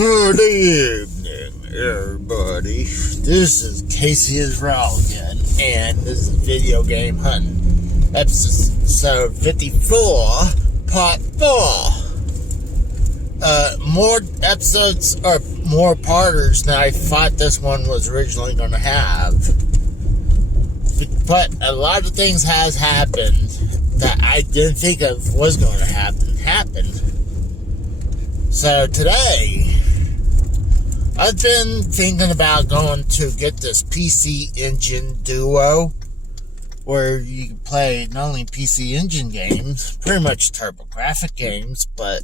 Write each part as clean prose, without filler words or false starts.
Good evening, everybody. This is Casey Israel again, and this is Video Game Hunting, episode 54, part 4. More episodes, or more parters than I thought this one was originally going to have. But a lot of things has happened that I didn't think of was going to happen, happened. So today, I've been thinking about going to get this PC Engine Duo, where you can play not only PC Engine games, pretty much TurboGrafx games, but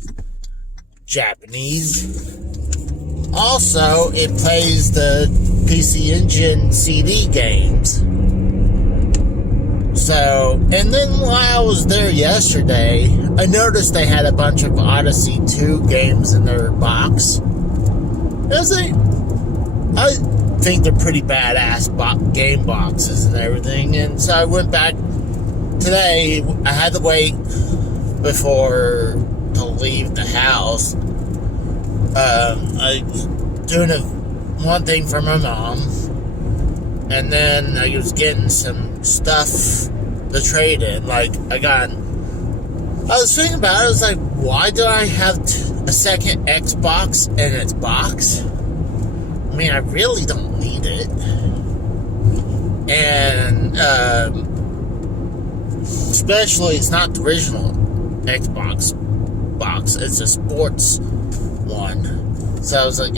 Japanese. Also, it plays the PC Engine CD games. So, and then while I was there yesterday, I noticed they had a bunch of Odyssey 2 games in their box. I think they're pretty badass game boxes and everything, and so I went back today. I had to wait to leave the house. I was doing one thing for my mom, and then I was getting some stuff to trade in. I was thinking about it. I was like, why do I have a second Xbox in its box? I mean, I really don't need it. And, especially, it's not the original Xbox box. It's a sports one. So I was like,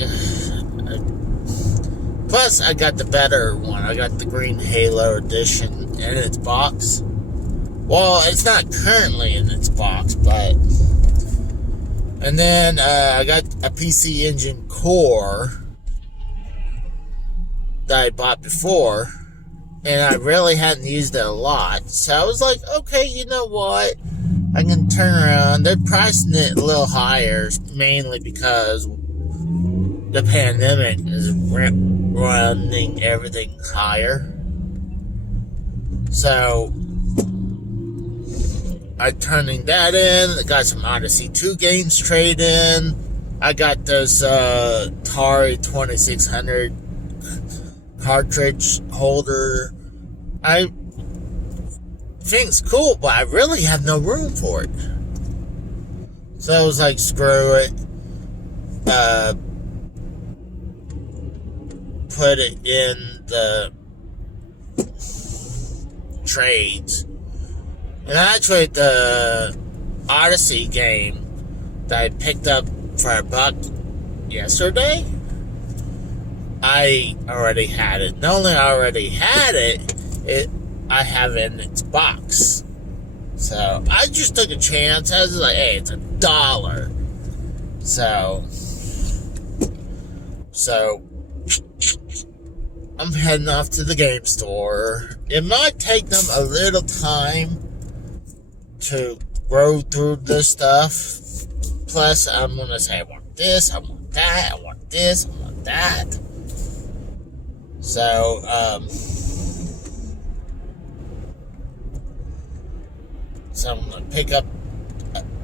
plus, I got the better one. I got the Green Halo Edition in its box. Well, it's not currently in its box, but... And then, I got a PC Engine Core that I bought before, and I really hadn't used it a lot. So I was like, okay, you know what? I can turn around. They're pricing it a little higher, mainly because the pandemic is running everything higher. So I turning that in. I got some Odyssey 2 games trade in. I got this Atari 2600 cartridge holder. I think it's cool, but I really have no room for it. So I was like, screw it. Put it in the trades. And actually, the Odyssey game that I picked up for $1 yesterday, I already had it. Not only I already had it, I have it in its box. So I just took a chance. I was like, hey, it's $1. So I'm heading off to the game store. It might take them a little time to go through this stuff. Plus, I'm going to say, I want this, I want that, I want this, I want that. So, I'm going to pick up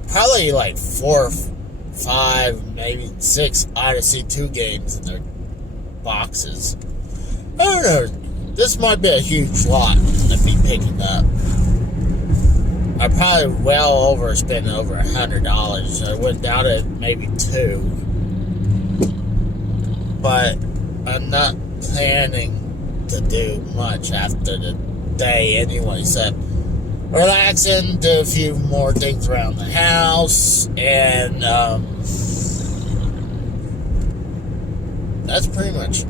probably like 4 or 5, maybe 6 Odyssey 2 games in their boxes. I don't know. This might be a huge lot to be picking up. I probably spent over $100. I went down to maybe $2. But I'm not planning to do much after the day anyway, except relaxing, do a few more things around the house, and that's pretty much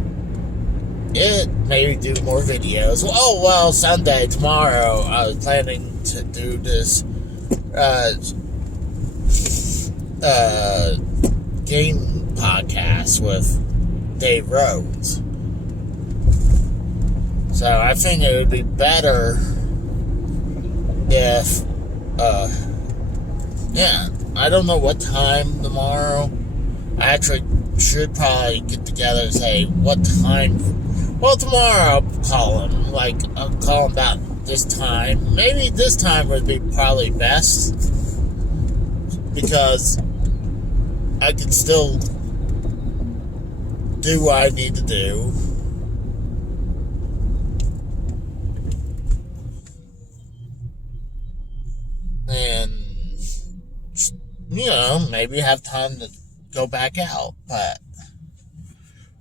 it. Maybe do more videos. Oh, well, Sunday, tomorrow, I was planning to do this game podcast with Dave Rhodes. So I think it would be better if, I don't know what time tomorrow. I actually should probably get together and say what time. Well, tomorrow I'll call him. I'll call him about this time. Maybe this time would be probably best, because I could still do what I need to do. And, maybe have time to go back out. But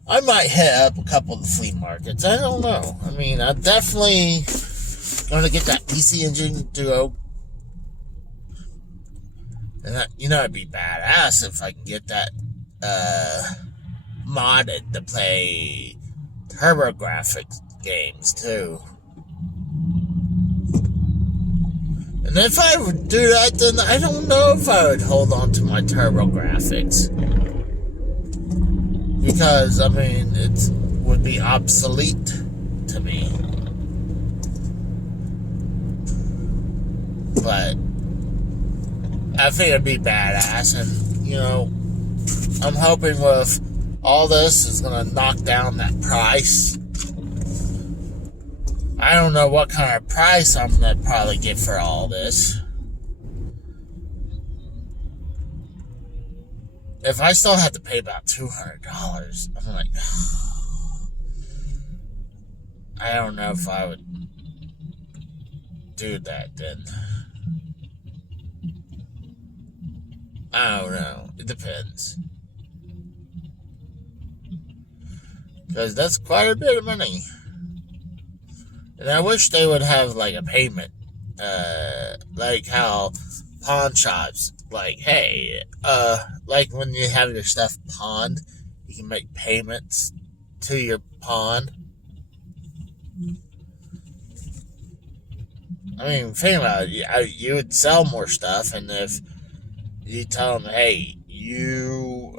I might hit up a couple of the flea markets. I don't know. I mean, I'm definitely going to get that PC Engine Duo. And it'd be badass if I can get that modded to play TurboGrafx games too. And if I would do that, then I don't know if I would hold on to my TurboGrafx. Because, I mean, it would be obsolete to me. But I think it'd be badass, and, I'm hoping with all this is going to knock down that price. I don't know what kind of price I'm going to probably get for all this. If I still have to pay about $200, I'm like, I don't know if I would do that then. I don't know. It depends. Because that's quite a bit of money. And I wish they would have like a payment. Like how pawn shops, like, hey, like when you have your stuff pawned, you can make payments to your pawn. I mean, think about it. You would sell more stuff, and if you tell them, hey, you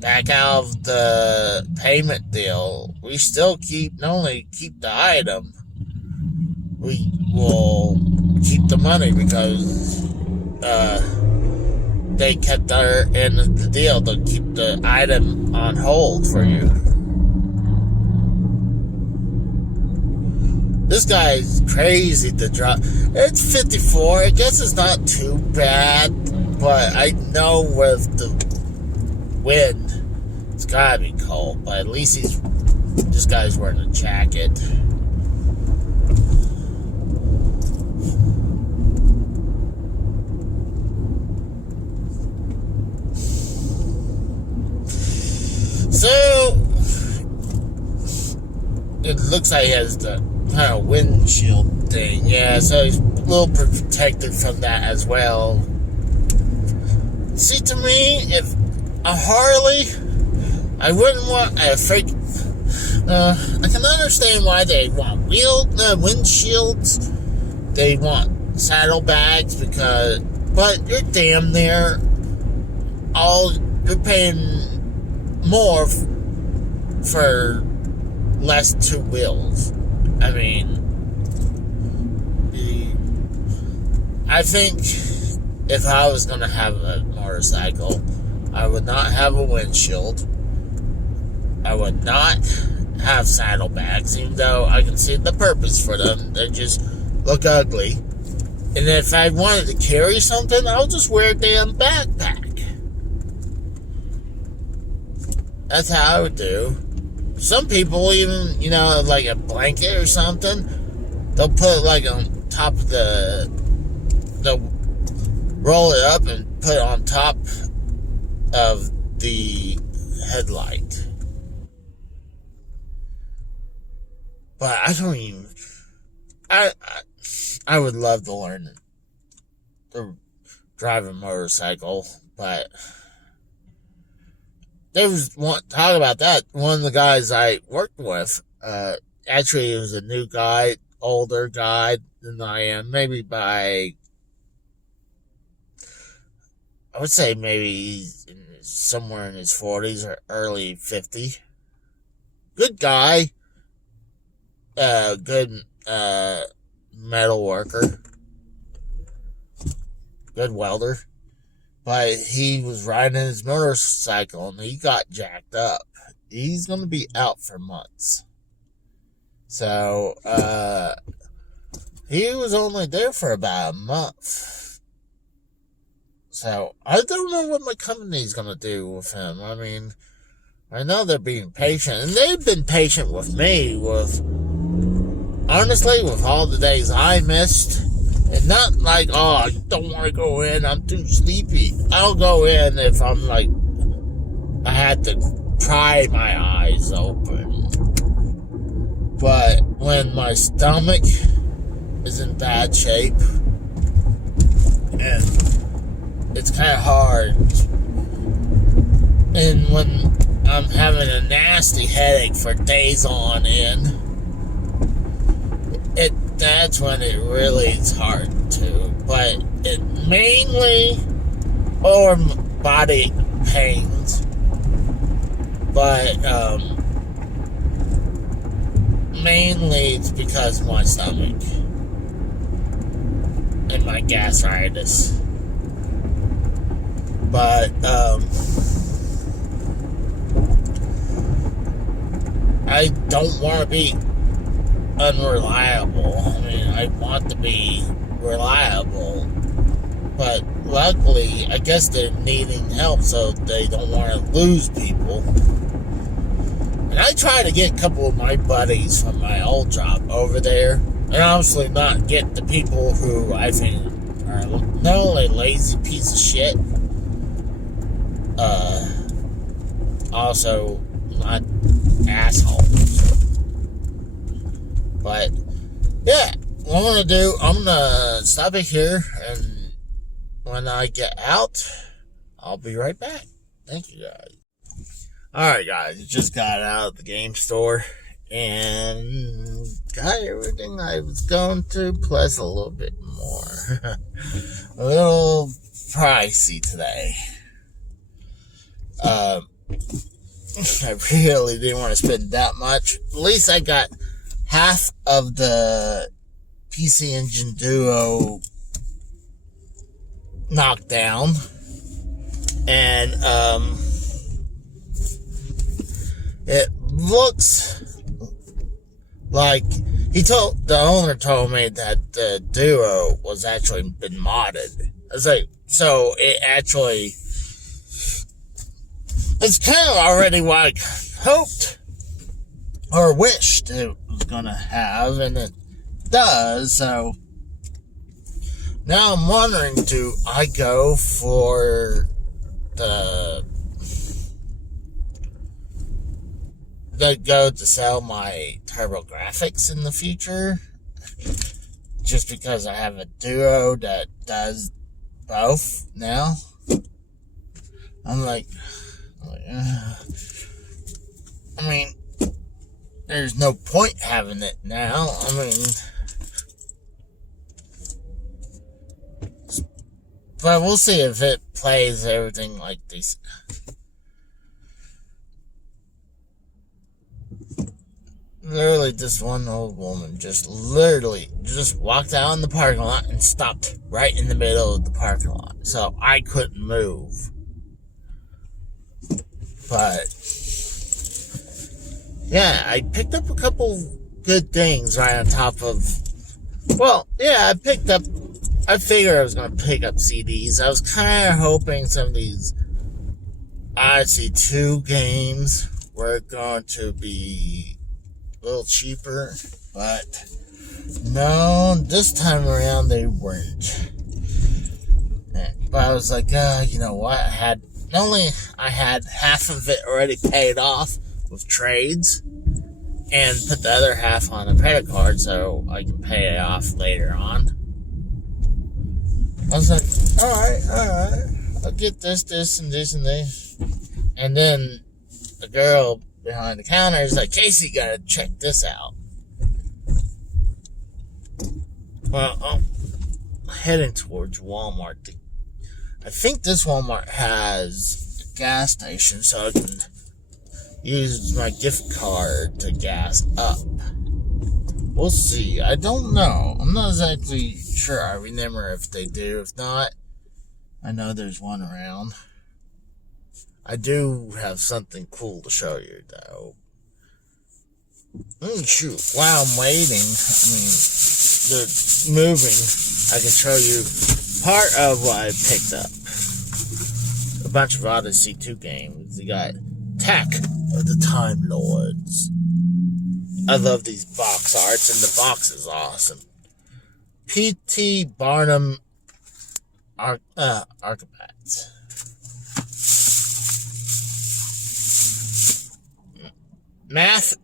back out of the payment deal, we still not only keep the item, we will keep the money because they kept their end of the deal to keep the item on hold for you. This guy's crazy to drop. It's 54. I guess it's not too bad, but I know with the wind, it's gotta be cold. But at least this guy's wearing a jacket. So it looks like he has the kind of windshield thing. Yeah, so he's a little protected from that as well. See, to me, if a Harley, I wouldn't want a fake. I can understand why they want windshields. They want saddlebags but you're damn near you're paying more for less two wheels. I mean, I think if I was going to have a motorcycle, I would not have a windshield. I would not have saddlebags, even though I can see the purpose for them. They just look ugly. And if I wanted to carry something, I'll just wear a damn backpack. That's how I would do. Some people even, like a blanket or something, they'll put it like on top of they'll roll it up and put it on top of the headlight. But I don't even, I would love to learn to drive a motorcycle, but there was talk about that. One of the guys I worked with, actually, he was a new guy, older guy than I am, maybe by, I would say maybe he's somewhere in his 40s or early 50s. Good guy, good metal worker, good welder. But he was riding his motorcycle and he got jacked up. He's going to be out for months. So, he was only there for about a month. So, I don't know what my company's going to do with him. I mean, I know they're being patient, and they've been patient with me honestly, with all the days I missed. And not like, oh, I don't want to go in, I'm too sleepy. I'll go in if I'm like, I had to pry my eyes open. But when my stomach is in bad shape, and it's kind of hard, and when I'm having a nasty headache for days on end, that's when it really is hard to. But it mainly, or body pains, but mainly it's because of my stomach and my gastritis. But I don't want to be unreliable. I mean, I want to be reliable, but luckily, I guess they're needing help, so they don't want to lose people. And I try to get a couple of my buddies from my old job over there, and obviously not get the people who I think are not only a lazy piece of shit, also not assholes. But, yeah, what I'm going to do, I'm going to stop it here, and when I get out, I'll be right back. Thank you, guys. Alright, guys, just got out of the game store, and got everything I was going to, plus a little bit more. A little pricey today. I really didn't want to spend that much. At least I got half of the PC Engine Duo knocked down, and it looks like the owner told me that the Duo was actually been modded. I was like, so it actually, it's kind of already what I hoped or wished it was gonna have, and it does. So now I'm wondering, do I go for go to sell my TurboGrafx in the future, just because I have a Duo that does both now? I'm like, I mean, there's no point having it now. I mean, but we'll see if it plays everything like this. Literally, this one old woman just walked out in the parking lot and stopped right in the middle of the parking lot. So I couldn't move. But yeah, I picked up a couple good things right on top of, I figured I was going to pick up CDs. I was kind of hoping some of these Odyssey 2 games were going to be a little cheaper, but no, this time around they weren't. But I was like, you know what? I had half of it already paid off with trades, and put the other half on a credit card so I can pay it off later on. I was like, alright, I'll get this, and this, and this. And then the girl behind the counter is like, Casey, you gotta check this out. Well, I'm heading towards Walmart. I think this Walmart has a gas station, so I can use my gift card to gas up. We'll see. I don't know. I'm not exactly sure. I remember if they do. If not, I know there's one around. I do have something cool to show you, though. Shoot. While I'm waiting, they're moving, I can show you part of what I picked up. a bunch of Odyssey 2 games. You got Attack of the Time Lords. I love these box arts, and the box is awesome. P.T. Barnum Archibald. Math,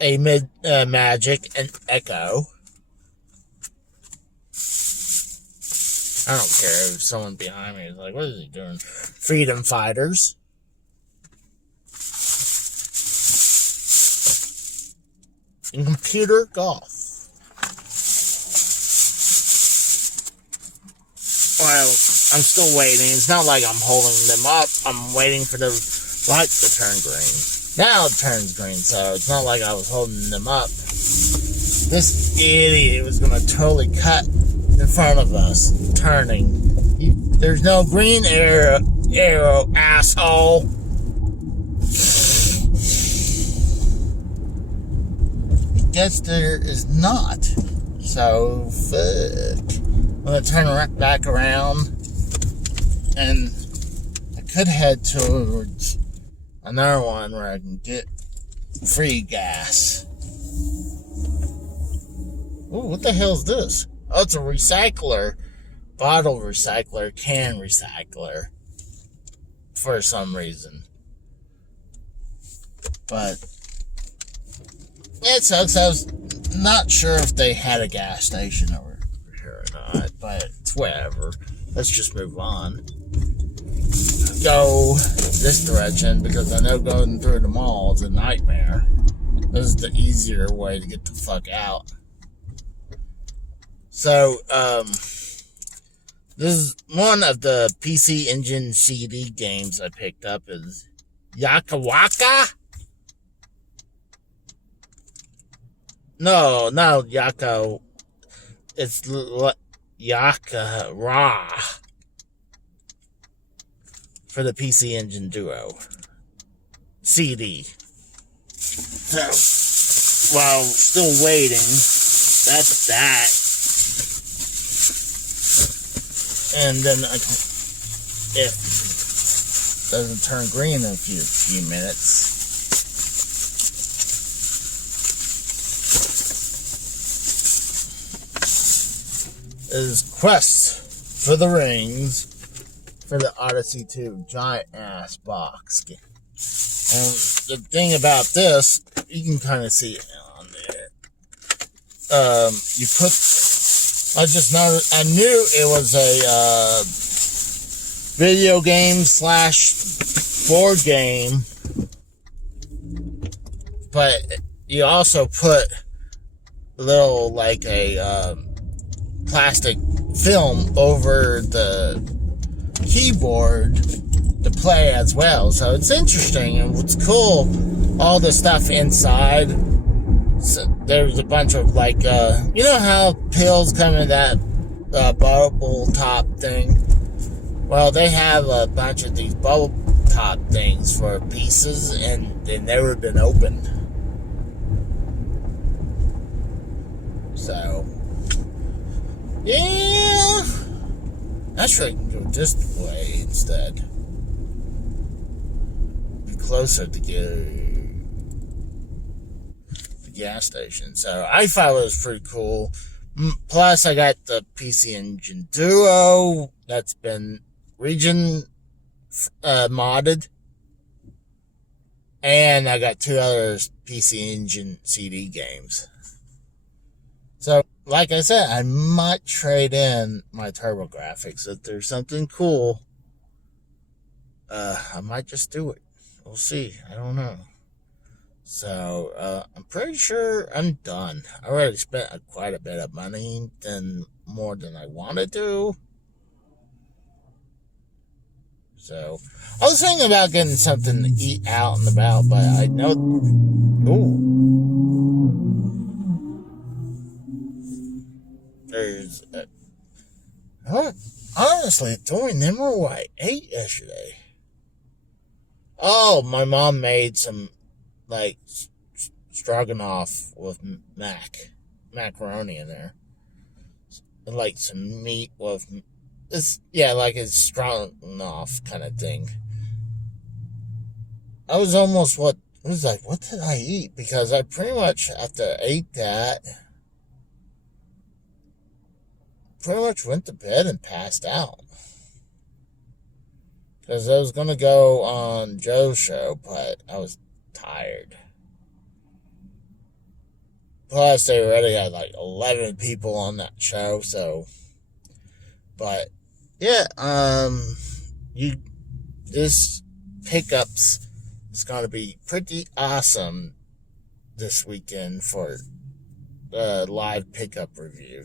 Magic, and Echo. I don't care if someone behind me is like, what is he doing? Freedom Fighters. And Computer Golf. Well, I'm still waiting. It's not like I'm holding them up. I'm waiting for the light to turn green. Now it turns green, so it's not like I was holding them up. This idiot was going to totally cut in front of us, turning. There's no green arrow, asshole. I guess there is not. So, fuck. I'm going to turn back around, and I could head towards another one where I can get free gas. Ooh, what the hell is this? Oh, it's a recycler. Bottle recycler, can recycler. For some reason. But it sucks. I was not sure if they had a gas station over here or not, but it's whatever. Let's just move on. Go this direction because I know going through the mall is a nightmare. This is the easier way to get the fuck out. So, this is one of the PC Engine CD games I picked up is Yaka Waka? No, not Yaka. It's Yaka Ra for the PC Engine Duo CD. So, while still waiting, that's that. And then if it doesn't turn green in a few minutes, is Quest for the Rings for the Odyssey 2 giant ass box. And the thing about this, you can kind of see it on there. You put. I knew it was a video game / board game, but you also put a little like a plastic film over the keyboard to play as well. So it's interesting, and what's cool, all the stuff inside. So there's a bunch of like, you know how pills come in that bubble top thing? Well, they have a bunch of these bubble top things for pieces, and they've never been opened. So, yeah, actually I can go this way instead. Be closer to get gas station. So I thought it was pretty cool. Plus I got the PC Engine Duo that's been region modded, and I got 2 other PC Engine CD games. So like I said, I might trade in my TurboGrafx. If there's something cool, I might just do it. We'll see. I don't know. So, I'm pretty sure I'm done. I already spent quite a bit of money, more than I wanted to. So, I was thinking about getting something to eat out and about, but I know. Ooh. There's. Honestly, Tori and them were what I ate yesterday. Oh, my mom made some. Like stroganoff with macaroni in there, like some meat with it's like a stroganoff kind of thing. I was almost what did I eat? Because I pretty much, after I ate that, pretty much went to bed and passed out. Because I was going to go on Joe's show, but I was tired. Plus, they already had like 11 people on that show, so. But, yeah, this pickups is going to be pretty awesome this weekend for live pickup review.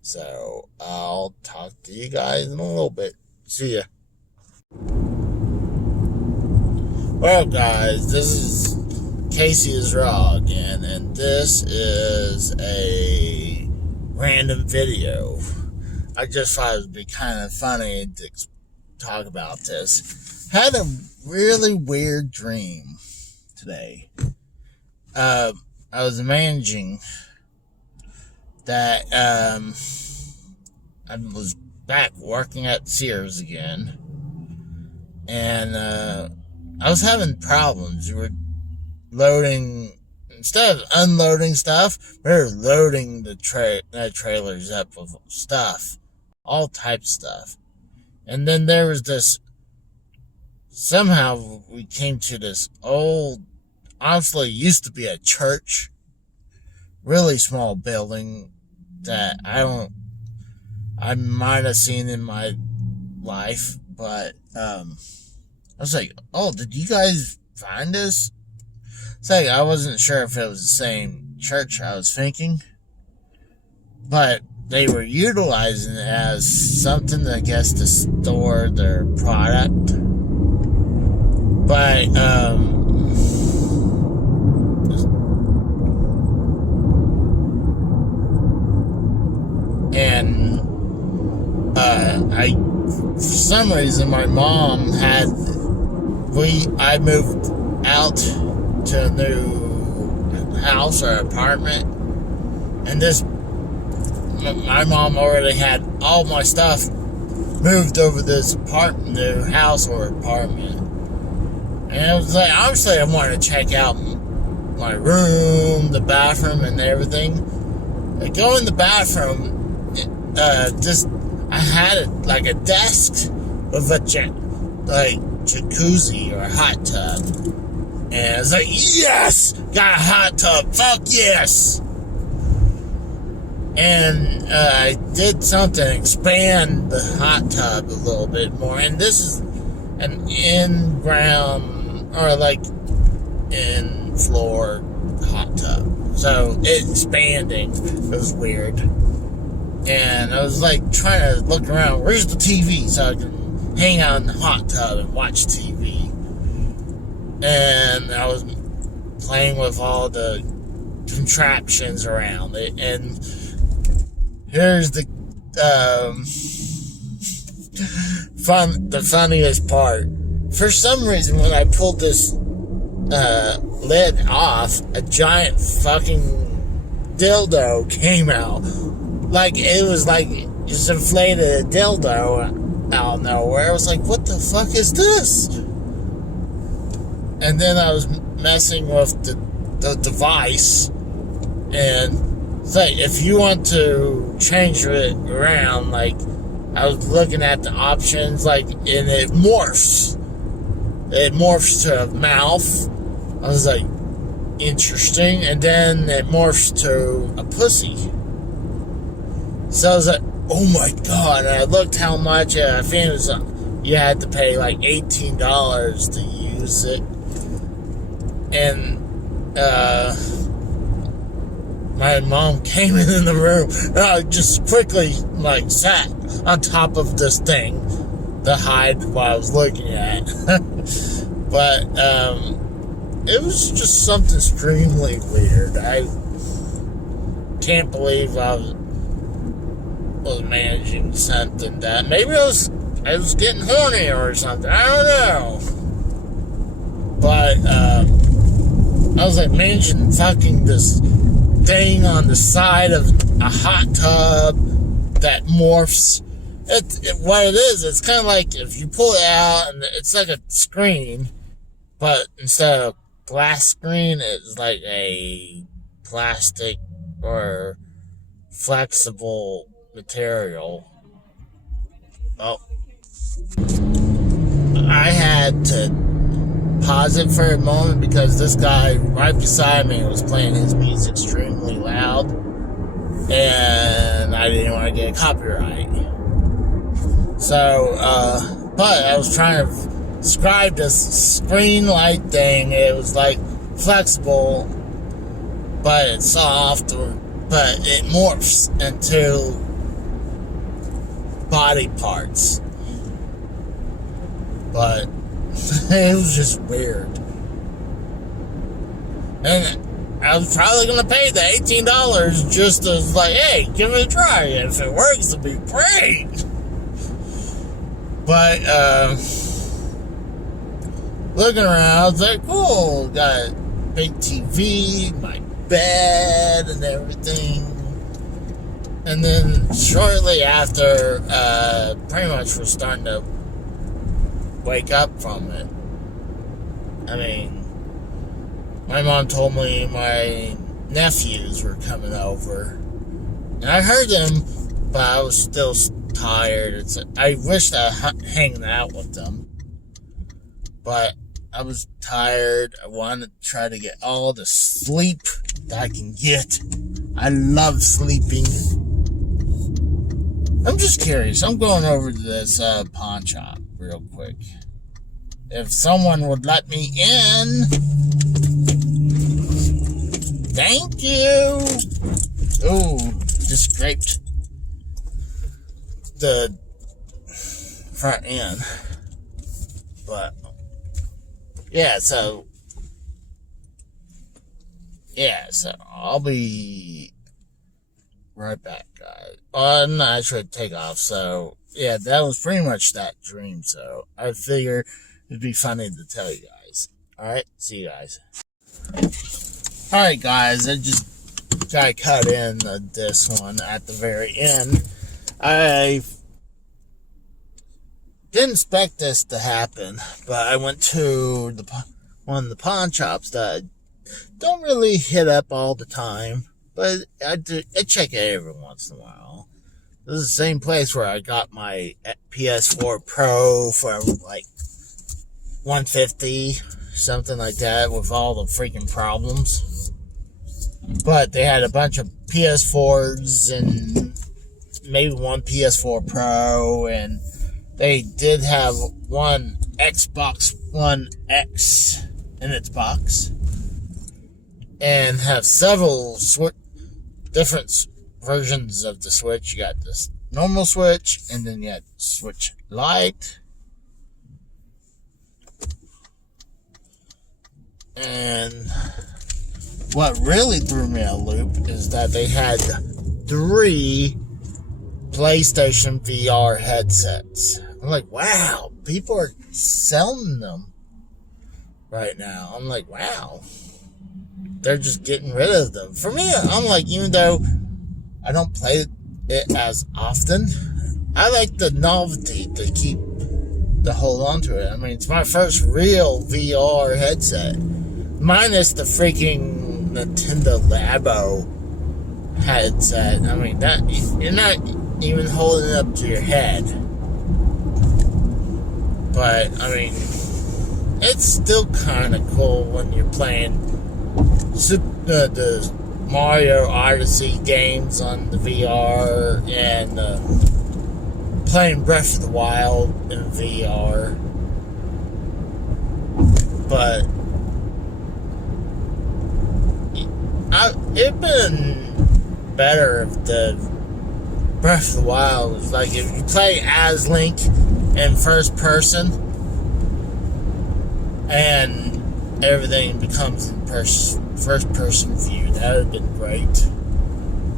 So, I'll talk to you guys in a little bit. See ya. Well, guys, this is Casey is Raw again, and this is a random video. I just thought it would be kind of funny to talk about this. Had a really weird dream today. I was imagining that I was back working at Sears again, and I was having problems. We were loading, instead of unloading stuff, we were loading the trailers up with stuff, all types of stuff. And then there was this, somehow we came to this old, honestly used to be a church, really small building that I might have seen in my life, but I was like, oh, did you guys find this? It's like, I wasn't sure if it was the same church I was thinking, but they were utilizing it as something, I guess, to store their product. But, and, for some reason, my mom I moved out to a new house or apartment, and my mom already had all my stuff moved over this new house or apartment. And it was like, obviously I wanted to check out my room, the bathroom, and everything. I go in the bathroom, I had a desk with a jacuzzi or a hot tub. And I was like, yes! Got a hot tub! Fuck yes! And I did something, expand the hot tub a little bit more. And this is an in-ground, or in-floor hot tub. So it expanding. It was weird. And I was trying to look around. Where's the TV? So I can hang out in the hot tub and watch TV. And I was playing with all the contraptions around it. And here's the funniest part. For some reason, when I pulled this lid off, a giant fucking dildo came out. It was just inflated dildo out of nowhere. I was like, what the fuck is this? And then I was messing with the device, and it's if you want to change it around, I was looking at the options, and it morphs. It morphs to a mouth. I was like, interesting. And then it morphs to a pussy. So I was like, oh my god. And I looked how much, I think it was, you had to pay $18 to use it. And, my mom came in the room, and I just quickly, sat on top of this thing to hide what I was looking at. But, it was just something extremely weird. I can't believe I was managing something that, maybe I was getting horny or something, I don't know. But, I was managing fucking this thing on the side of a hot tub that morphs. What it is, it's kind of if you pull it out, and it's like a screen, but instead of glass screen, it's like a plastic or flexible material. Oh, I had to pause it for a moment because this guy right beside me was playing his music extremely loud, and I didn't want to get a copyright. So, but I was trying to describe this screen light thing. It was like flexible, but it's soft, but it morphs into body parts. But it was just weird. And I was probably going to pay the $18 just to, like, hey, give it a try. If it works, it'll be great. But, looking around, I was like, cool. Got a big TV, my bed, and everything. And then shortly after, pretty much we're starting to wake up from it. I mean, my mom told me my nephews were coming over, and I heard them, but I was still tired. I wished I hanging out with them, but I was tired. I wanted to try to get all the sleep that I can get. I love sleeping. I'm just curious. I'm going over to this pawn shop real quick. If someone would let me in. Thank you. Ooh, just scraped the front end. But, yeah, so I'll be right back, guys. I should take off. So, yeah, that was pretty much that dream. So, I figure it'd be funny to tell you guys. Alright, see you guys. Alright, guys, I just got cut in this one at the very end. I didn't expect this to happen, but I went to one of the pawn shops that I don't really hit up all the time, but I check it every once in a while. This is the same place where I got my PS4 Pro for like $150, something like that, with all the freaking problems. But they had a bunch of PS4s and maybe one PS4 Pro, and they did have one Xbox One X in its box, and have several different versions of the Switch. You got this normal Switch, and then you got Switch Lite. And what really threw me a loop is that they had 3 PlayStation VR headsets. I'm like, wow, people are selling them right now. I'm like, wow, they're just getting rid of them. For me, I'm like, even though I don't play it as often, I like the novelty to hold on to it. I mean, it's my first real VR headset, minus the freaking Nintendo Labo headset. I mean, that you're not even holding it up to your head. But, I mean, it's still kind of cool when you're playing the Mario Odyssey games on the VR, and playing Breath of the Wild in VR. But it'd been better if the Breath of the Wild was like, if you play as Link in first person and everything becomes in first person view, that would have been great.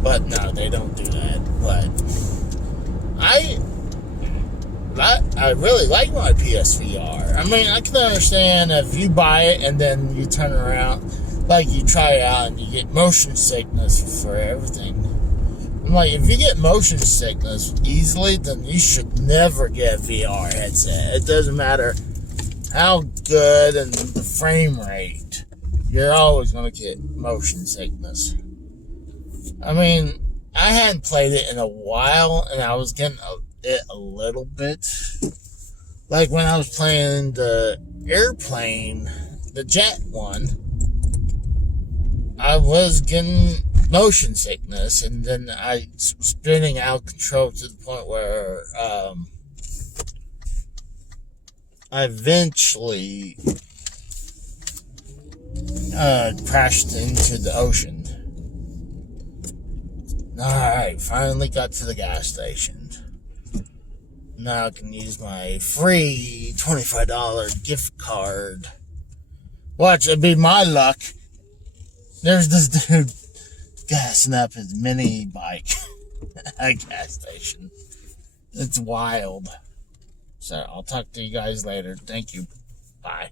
But no, they don't do that. But I really like my PSVR. I mean, I can understand if you buy it and then you turn around, like you try it out and you get motion sickness for everything. I'm like, if you get motion sickness easily, then you should never get a VR headset. It doesn't matter how good and the frame rate, you're always going to get motion sickness. I mean, I hadn't played it in a while, and I was getting it a little bit. Like when I was playing the airplane, the jet one, I was getting motion sickness, and then I was spinning out of control to the point where I eventually crashed into the ocean. Alright, finally got to the gas station. Now I can use my free $25 gift card. Watch, it'd be my luck. There's this dude gassing up his mini bike at a gas station. It's wild. So I'll talk to you guys later. Thank you. Bye.